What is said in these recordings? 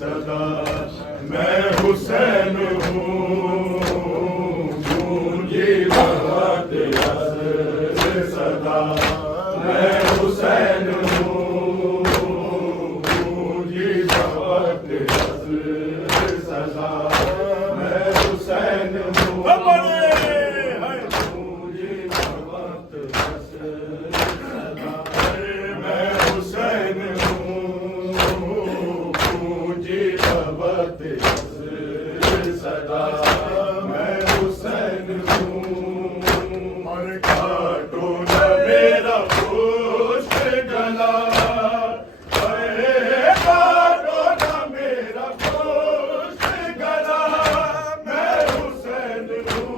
सदा मैं हुसैन हूँ, गूंजी बहुत सदा मैं हुसैन हूँ, गूंजी बहुत सदा मैं हुसैन हूँ, गूंजी बहुत सदा मैं हुसैन हूँ, गूंजी बहुत सदा मैं हुसैन हूँ। और काटो न मेरा पुष्प गला, अरे काटो न मेरा पुष्प गला, मैं हुसैन हूँ,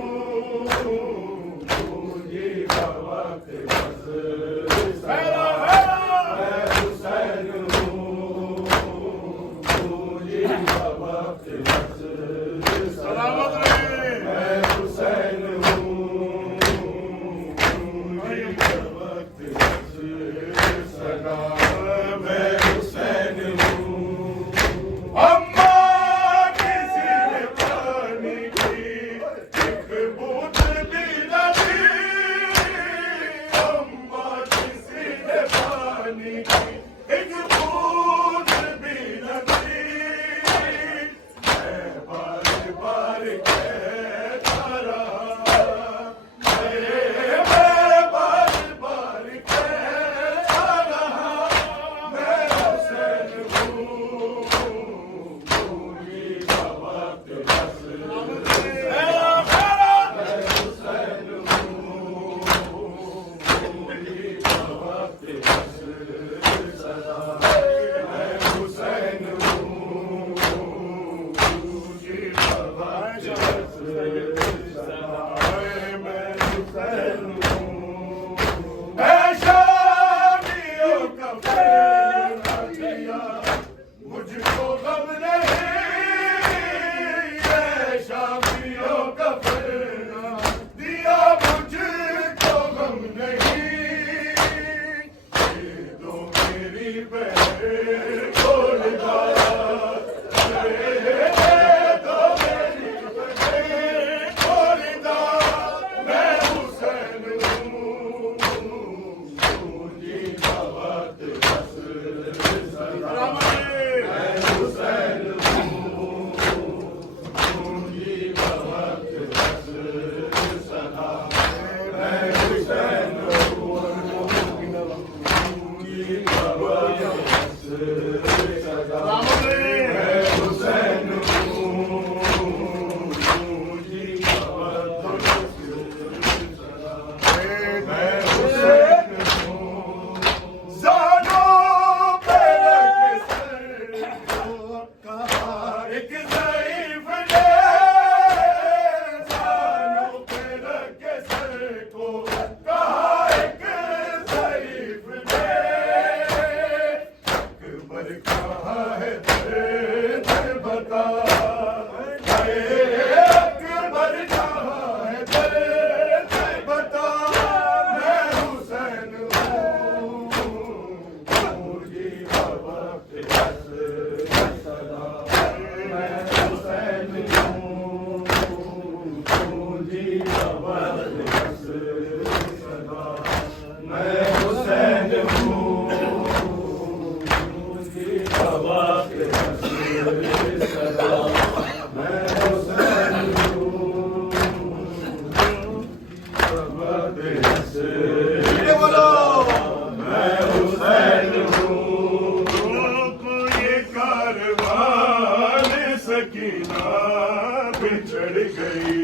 गूंजी बहुत सदा मैं हुसैन हूँ, गूंजी बहुत सलामत रहे मैं हुसैन हूँ, गूंजी बहुत सदा मैं हुसैन हूँ। अम्मा किसी ने पानी की एक बूंद भी न दी, अम्मा किसी ने पानी की एक बूंद भी न दी, मैं बार बार कहता रहा, मैं बार बार कहता रहा, मैं हुसैन हूँ, गूंजी बहुत मैं हुसैन हूँ, गूंजी बहुत सदा मैं हुसैन हूँ, गूंजी बहुत सदा मैं हुसैन हूँ। ऐ शामियों का फैला दिया मुझको गम नहीं, ऐ शामियों का फैला दिया मुझको गम नहीं, दे दो मेरी बहन को निगाह, दे दो मेरी बहन को निगाह, मैं हुसैन हूँ, गूंजी बहुत सदा मैं हुसैन हूँ, गूंजी बहुत सदा मैं हुसैन हूँ, गूंजी बहुत सदा मैं हुसैन हूँ, गूंजी बहुत सदा मैं हुसैन हूँ। ज़ानों पे रख सर को कहा एक ज़ईफ़ ने, ज़ानों पे रख सर को कहा एक ज़ईफ़ ने, अकबर कहाँ है दर्द बता, अकबर कहाँ है दर्द बता, मैं हुसैन हूँ, गूंजी बहुत सदा मैं हुसैन हूँ, गूंजी बहुत सदा मैं हुसैन हूँ, गूंजी बहुत सदा मैं हुसैन हूँ, मैं हुसैन हूँ। कोई कारवान सकीना बिछड़ गई,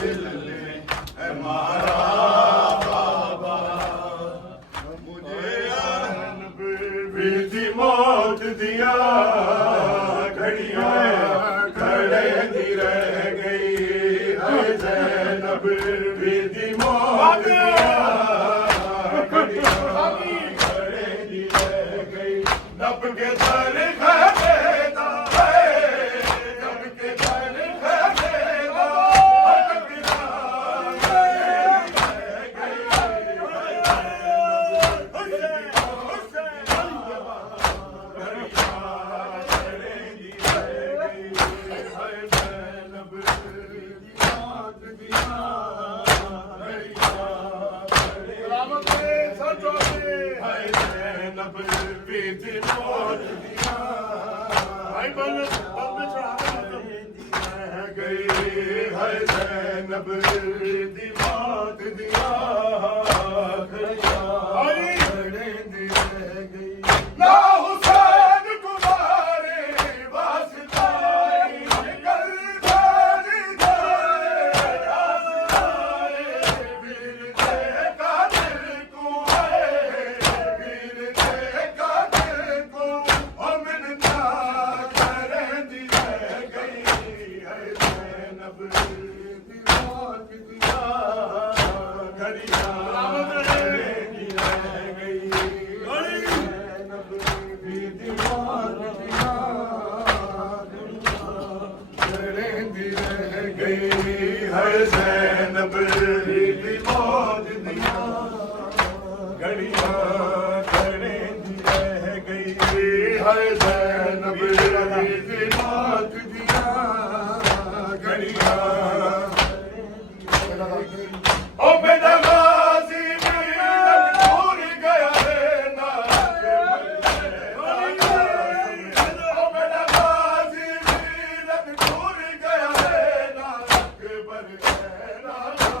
दिल ने है मारा बाबा मुझे बीवी दी मौत दिया घड़ियां खड़े दी रह गई है ज़ैनब बीवी दी मौत दिया घड़ियां खड़े दी रह गई नब के दर खैदा नब के दर खैदा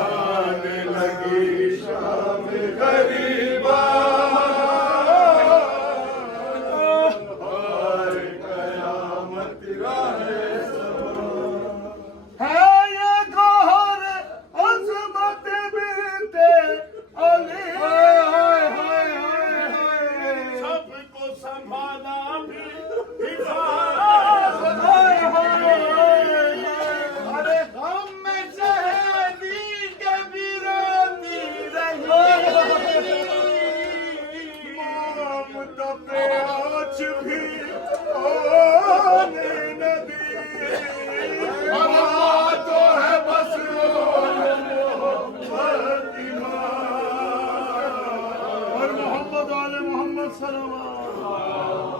आने लगी शाम गरीबा और कयामत राहे है ये गौहर अज़मत बिनते अली। सबको संभाला भी अरे हम में शहदी के विरोधी रही। माम तपे आज भी आने न दी। हवा तो है बस और मोहम्मद आले मोहम्मद सल्लल्लाहु